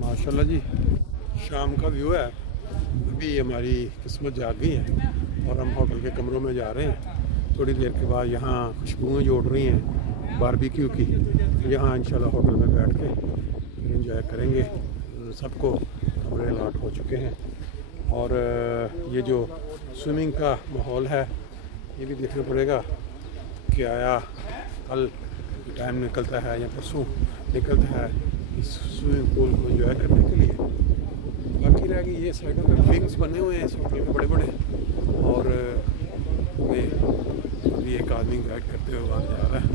माशाल्लाह जी, शाम का व्यू है। अभी हमारी किस्मत जाग गई है और हम होटल के कमरों में जा रहे हैं। थोड़ी देर के बाद यहाँ खुशबुएँ जो उड़ रही हैं बारबेक्यू की, यहाँ इंशाल्लाह होटल में बैठ के फिर इंजॉय करेंगे। सबको कमरे अलॉट हो चुके हैं और ये जो स्विमिंग का माहौल है ये भी देखना पड़ेगा कि आया कल टाइम निकलता है या परसों निकलता है इस स्विमिंग पूल को एंजॉय करने के लिए। बाकी रह गई ये साइडों पे विंग्स बने हुए हैं इस होटल के बड़े बड़े, और अभी एक आदमी गाइड करते हुए वहाँ जा रहा है।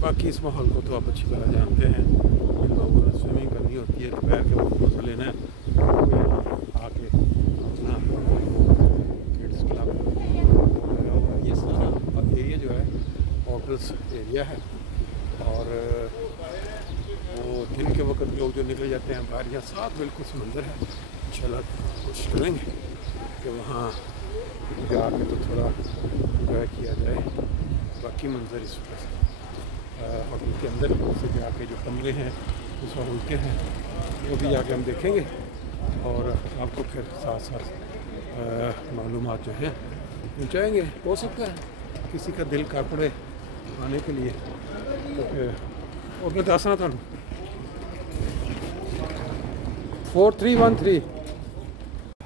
बाकी इस माहौल को तो आप अच्छी तरह जानते हैं। इन लोगों ने स्विमिंग करनी होती है, दोपहर के वक्त मजा लेना है तो यहाँ आके अपना किड्स क्लब लगा हुआ है। ये सारा एरिया जो है होटल्स एरिया है और वो दिन के वक्त लोग जो निकल जाते हैं बाहर, यहाँ साथ बिल्कुल समंदर है। इंशाल्लाह कोशिश करेंगे कि वहाँ जाके तो थोड़ा इंजॉय किया जाए। बाकी मंजर इस होटल के अंदर से जाके जो कमरे हैं उस होटल के हैं वो भी जाके हम देखेंगे और आपको फिर साथ साथ मालूमात जो हैं पहुँचाएँगे। हो सकता है किसी का दिल का पड़े आने के लिए तो फिर वो मैं दस था 4313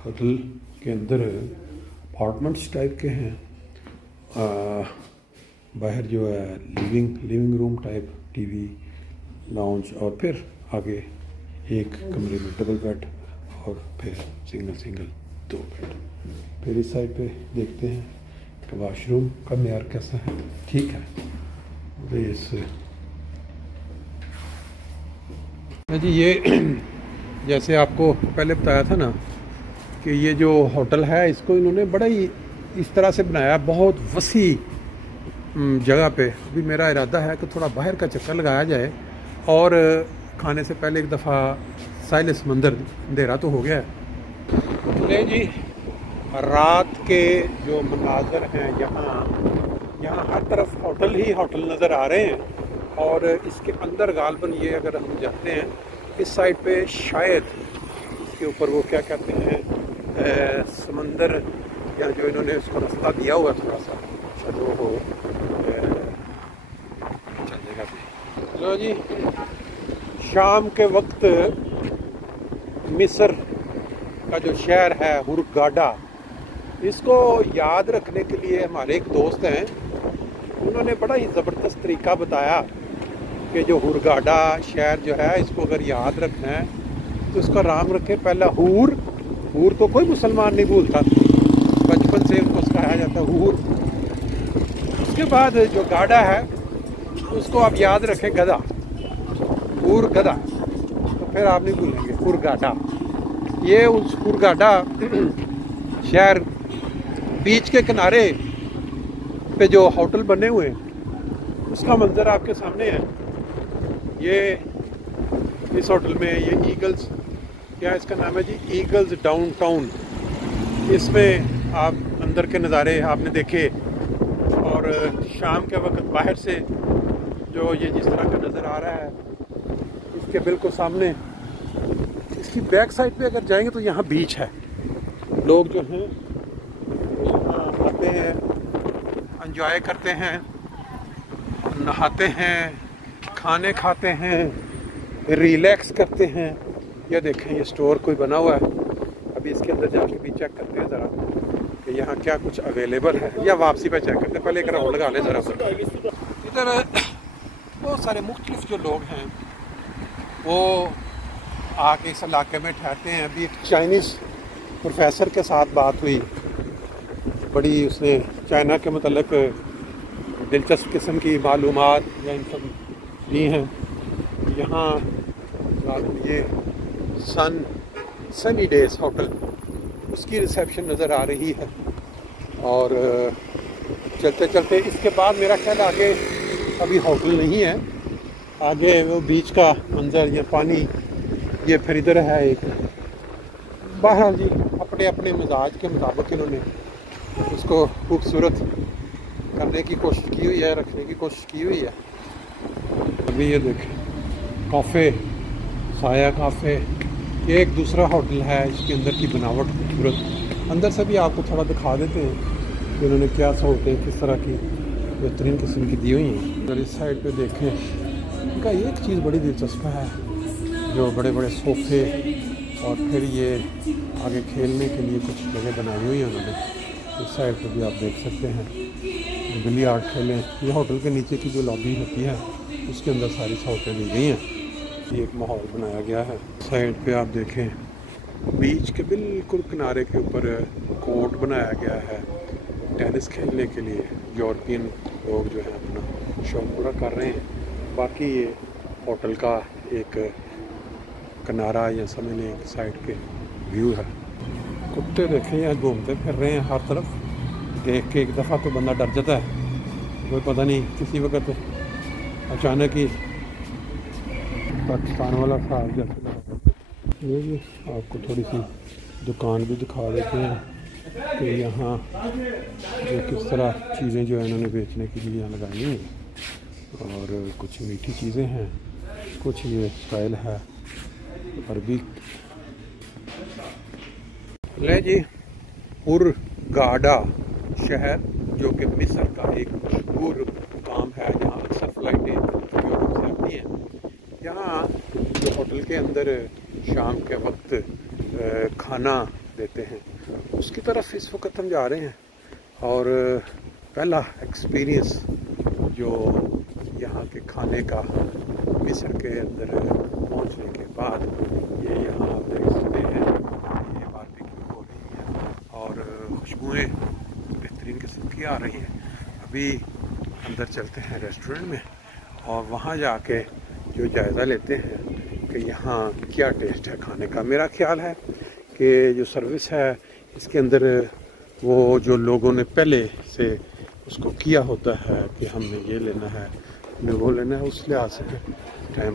होटल के अंदर अपार्टमेंट्स टाइप के हैं। बाहर जो है living room type, TV, lounge और फिर आगे एक कमरे में डबल बेड और फिर सिंगल 2 बेड। फिर इस साइड पे देखते हैं कि वाशरूम का मेयार कैसा है। ठीक है जी, ये जैसे आपको पहले बताया था ना कि ये जो होटल है इसको इन्होंने बड़ा ही इस तरह से बनाया, बहुत वसी जगह पे। अभी मेरा इरादा है कि थोड़ा बाहर का चक्कर लगाया जाए और खाने से पहले एक दफ़ा साहिल समंदर अंधेरा तो हो गया है। चले जी, रात के जो मनाजर हैं यहाँ हर तरफ होटल ही होटल नज़र आ रहे हैं और इसके अंदर गालबन ये अगर हम जाते हैं इस साइड पे शायद इसके ऊपर वो क्या कहते हैं समंदर, या जो इन्होंने उसको रास्ता दिया हुआ थोड़ा सा शायद वो हो चलेगा। चलो जी, शाम के वक्त मिस्र का जो शहर है हुरगाडा, इसको याद रखने के लिए हमारे एक दोस्त हैं, उन्होंने बड़ा ही ज़बरदस्त तरीका बताया कि जो हुरगाडा शहर जो है इसको अगर याद रखना है तो इसका नाम रखें पहला हूर तो कोई मुसलमान नहीं भूलता, बचपन से उसको सिखाया जाता है हूर। उसके बाद जो गाडा है उसको आप याद रखें गधा, हूर गधा, तो फिर आप नहीं भूलेंगे हुरगाडा। ये उस हुरगाडा शहर बीच के किनारे पे जो होटल बने हुए हैं उसका मंजर आपके सामने है। ये इस होटल में ये ईगल्स, क्या इसका नाम है जी, ईगल्स डाउनटाउन, इसमें आप अंदर के नज़ारे आपने देखे और शाम के वक्त बाहर से जो ये जिस तरह का नज़र आ रहा है इसके बिल्कुल सामने, इसकी बैक साइड पे अगर जाएंगे तो यहाँ बीच है। लोग जो हैं यहाँ आते हैं, एंजॉय करते हैं, नहाते हैं, खाने खाते हैं, रिलैक्स करते हैं। ये देखें ये स्टोर कोई बना हुआ है, अभी इसके अंदर जाके भी चेक करते हैं ज़रा कि यहाँ क्या कुछ अवेलेबल है, या वापसी पे चेक करते हैं। पहले एक राउंड लगा लें ज़रा। इधर बहुत सारे मुख्तलिफ जो लोग हैं वो आके इस इलाके में ठहरते हैं। अभी एक चाइनीज़ प्रोफेसर के साथ बात हुई, बड़ी उसने चाइना के मतलब दिलचस्प किस्म की मालूमात या इन सब दी हैं। यहाँ ये सनी डेज होटल, उसकी रिसेप्शन नज़र आ रही है और चलते चलते इसके बाद मेरा ख्याल आगे अभी होटल नहीं है, आगे वो बीच का मंजर, ये पानी, ये फिर इधर है एक। बहरहाल जी अपने अपने मिजाज के मुताबिक इन्होंने उसको खूबसूरत करने की कोशिश की हुई है, रखने की कोशिश की हुई है। अभी ये देखें काफ़े, साया काफ़े, ये एक दूसरा होटल है, इसके अंदर की बनावट खूबसूरत। अंदर से भी आपको थोड़ा दिखा देते हैं कि उन्होंने क्या सहूलतें किस तरह की बेहतरीन किस्म की दी हुई हैं। अगर इस साइड पे देखें, इनका एक चीज़ बड़ी दिलचस्प है, जो बड़े बड़े सोफ़े और फिर ये आगे खेलने के लिए कुछ जगह बनाई हुई है उन्होंने। इस साइड पे भी आप देख सकते हैं, बिलियार्ड खेलें। ये होटल के नीचे की जो लॉबी होती है उसके अंदर सारी सहूलतें दी गई हैं। ये एक माहौल बनाया गया है। साइड पे आप देखें, बीच के बिल्कुल किनारे के ऊपर कोर्ट बनाया गया है टेनिस खेलने के लिए। यूरोपियन लोग जो है अपना शौक पूरा कर रहे हैं। बाकी ये होटल का एक किनारा या समझ लें एक साइड के व्यू है। कुत्ते देखें यहाँ घूमते फिर रहे हैं हर तरफ। देख के एक दफ़ा तो बंदा डर जाता है, कोई पता नहीं किसी वक्त अचानक ही पाकिस्तान वाला साहब जैसे। ये भी आपको थोड़ी सी दुकान भी दिखा देते हैं कि यहाँ जो किस तरह चीज़ें जो है इन्होंने बेचने के लिए यहाँ लगाई हैं। और कुछ मीठी चीज़ें हैं, कुछ ये स्टाइल है अरबी। ले जी, हुरगाडा शहर जो कि मिस्र का एक मशहूर मुकाम है, जहाँ अक्सर फ़्लाइटें यूरोप से आती हैं। यहाँ जो होटल के अंदर शाम के वक्त खाना देते हैं उसकी तरफ इस वक्त हम जा रहे हैं। और पहला एक्सपीरियंस जो यहाँ के खाने का मिस्र के अंदर पहुँचने के बाद, ये यहाँ आप देख सकते हैं, ये बारबेक्यू हो रही है और खुशबुएँ बेहतरीन किस्म की आ रही हैं। अभी अंदर चलते हैं रेस्टोरेंट में और वहाँ जाके जो जायज़ा लेते हैं कि यहाँ क्या टेस्ट है खाने का। मेरा ख्याल है कि जो सर्विस है इसके अंदर वो जो लोगों ने पहले से उसको किया होता है कि हमने ये लेना है, हमने वो लेना है, उस लिहाज से टाइम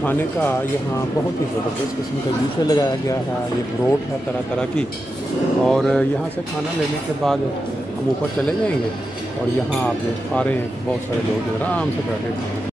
खाने का यहाँ बहुत ही ज़बरदस्त किस्म का डिशें लगाया गया है। ये ब्रोट है तरह तरह की। और यहाँ से खाना लेने के बाद हम ऊपर चले जाएंगे और यहाँ आप देख पा रहे हैं बहुत सारे लोग आराम से बैठे हैं।